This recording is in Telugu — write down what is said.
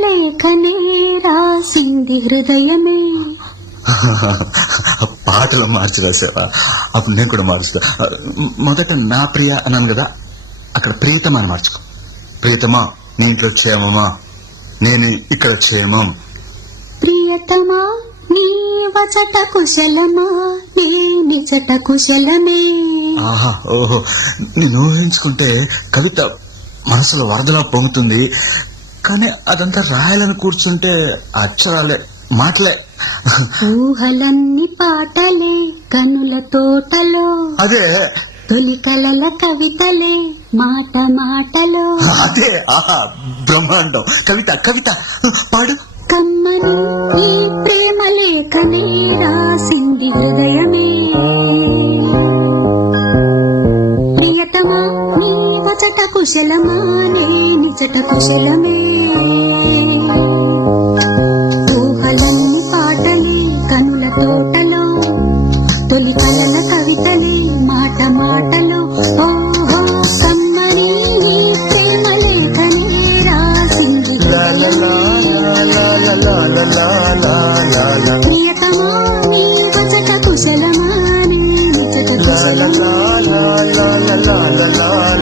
లేఖనే రాసింది హృదయమే. పాటలు మార్చి రాసావా? అప్పుడు నేను కూడా మారుస్తా. మొదట నా ప్రియ అన్నాను కదా, అక్కడ ప్రియతమా అని మార్చుకో. ప్రియతమా నీ ఇంట్లో క్షేమమా, నేను ఇక్కడ క్షేమం. ప్రియతమా నీ వచట కుశలమా, నీ నిజట కుశలమే. ఆహా, ఓహో, నేను ఊహించుకుంటే కవిత మనసులో వరదలా పొంగుతుంది. కానీ అదంతా రాయాలని కూర్చుంటే అక్షరాలే, మాటలే. ఊహలన్నీ పాటలే కనుల తోటలో, అదే తొలి కలల కవితలే మాట మాటలో. అదే, ఆహా, బ్రహ్మాండం. కవిత కవిత పాడు. కమ్మను ఈ ప్రేమ లేఖనే రాసింది హృదయమే. ప్రియతమా నీ వచట కుశలమా, నీ నిజట కుశలమే.